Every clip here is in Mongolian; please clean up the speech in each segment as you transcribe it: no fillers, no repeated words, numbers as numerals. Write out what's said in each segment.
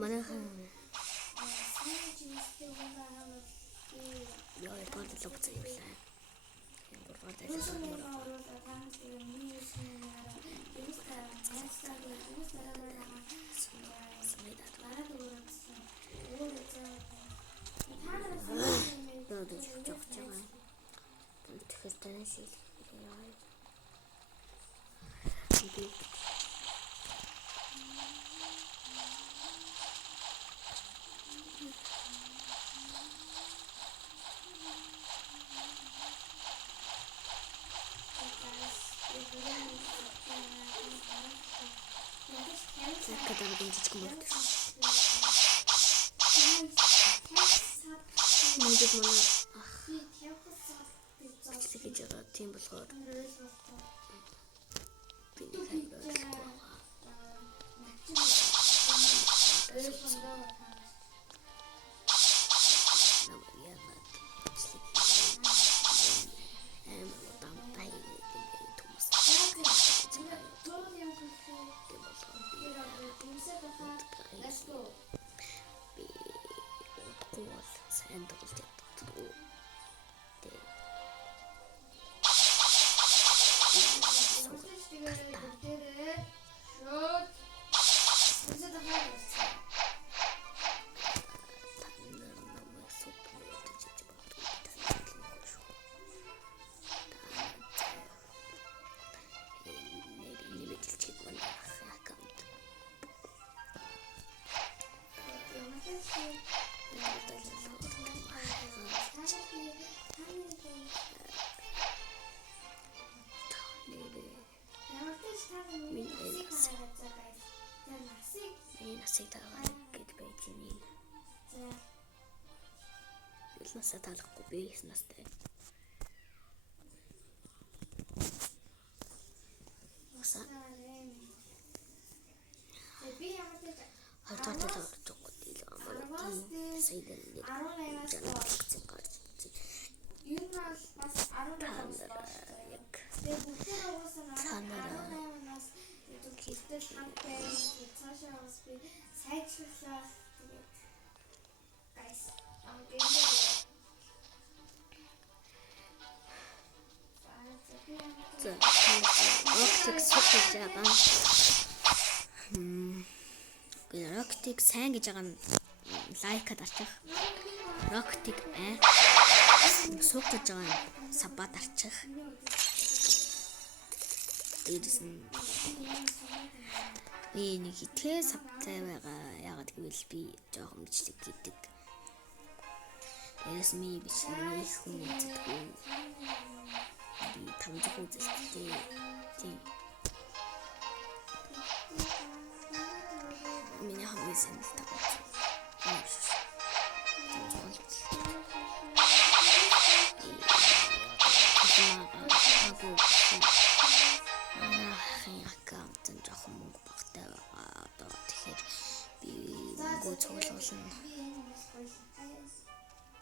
Манайхан яа японд л уцаа явлаа. Kadar gencik murder. Мэдээд манай бичлэг хийж байгаа тийм болохоор би насаа таалахгүй би настай. Насаа. Хатаа жогт ил амар сайдан нэг жанагцсан гарч. Юу нь бас 18 яг. Тэгээд бүгдээ уусанаас гэтэл хамттай цаашаа бас би сайжруулах тэгээд guys Rocktig сайн гэж байгаа нь лайкад арчих. Rocktig суугч байгаа нь сабад арчих. Дээрс нь нэг хитгэн сабтай байгаа. Ягаад гэвэл би жоохон бичлэг хийдэг. Дээрс ми бичлэг хүн үздэг. Би тамжих үзэлтэй. Тийм. Миний хамгийн сонирхолтой байна.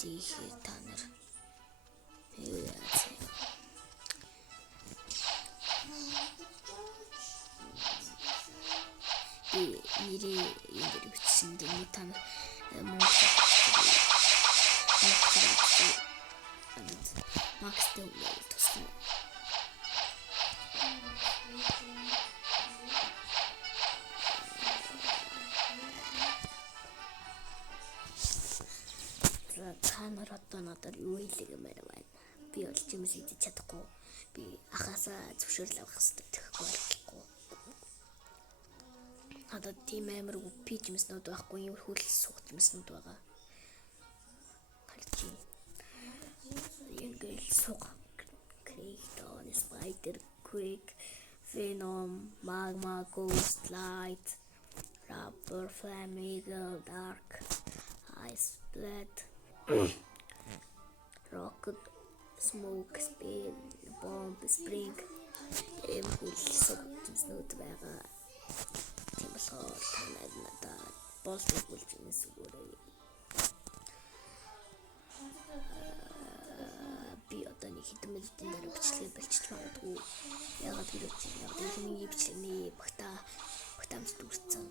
Тийхээ та нар нэрээ энэ бичсэн дээ та нар Макстэй тусна. Та нар одоо надад юу хэлээмээр байна? Би бол чимээс идэж чадахгүй. Би ахаасаа зөвшөөрөл авах хэрэгтэй тэгэхгүй болохгүй. Надад тийм амар үпи жимснүүд байхгүй, юм хөл сугт жимснүүд байгаа. Харин Ингээл суг Kraton, Spider, Quick, Venom, Magma, Ghost, Light, Rubber, Flamingo, Dark, Ice, Blood, Rocket, Smoke, Spin, Bomb, Spring. Хөл суг жимснүүд байгаа. Тийм болохоор та надад болдог болж юмс өгөөрэй. Би одоо нэг хэдэн минутын дараа бичлэгээ болчих магадгүй. Ягаад гэвэл миний бичлэгний багтаамж дүрцэн.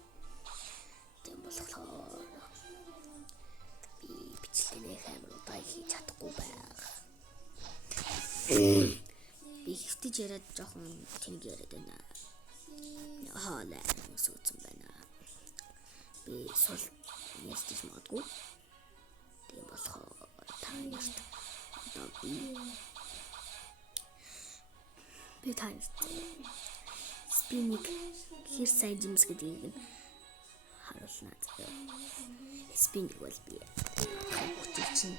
Тийм болохоор би бичлэгээ хэмээр удаа хийж чадахгүй байх. Би хэвтэж яриад жоохон тэнэг яриад байна. Хаалаа суудсан байна. Би сул ярьж магадгүй. Тийм болохоор та нарт одоо би танд спиник хэр сайн жимс гэдгийг харуулна. Спиник бол би хөтөлчин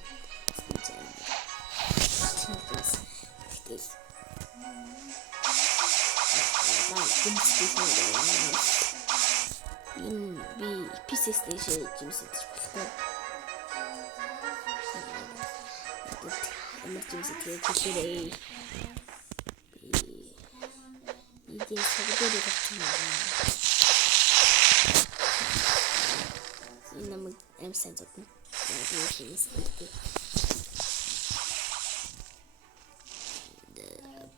би PC station жимс гэж болохгүй. Emergency take 이게 저거들이 같은 이 너무 엠센졌네. 나도 있을 때.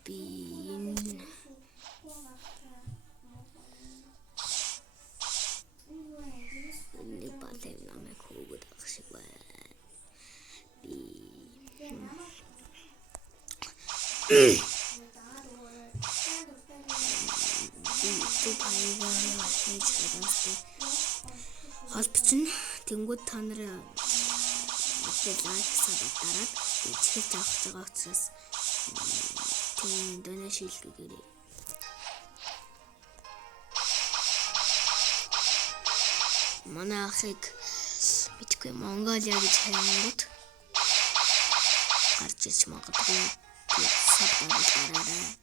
빈 이 바닥에 남의 고구다 시과 холбочин тэнгууд та нарын лайк дараад ичгэж авах байгаа учраас тийм донешн хийлгээрэй. Манай ахыг битгүй Монголиа гэж хайнгууд гарч иж магадгүй сабтараарай.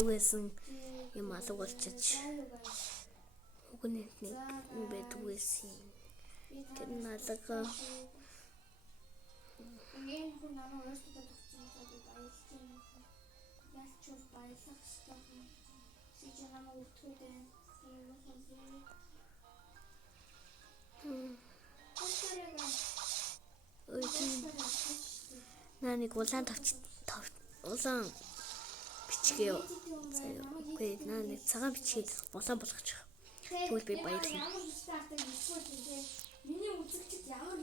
Дуэсэн юм алгуулчих. Үгнэт нэг бэдгүйсэн. Тэр налага. Ингээд хүн намайг өөртөө төгссөн гэдэг аялсан. Яг ч баялах хэрэгтэй. Сэж намайг өгтгөөдөө Наник улаан улаан бичгээ үгүй нэг цагаан бичгийг улаан болгочих. Тэгвэл би баярлана. Миний үзэгчд ямар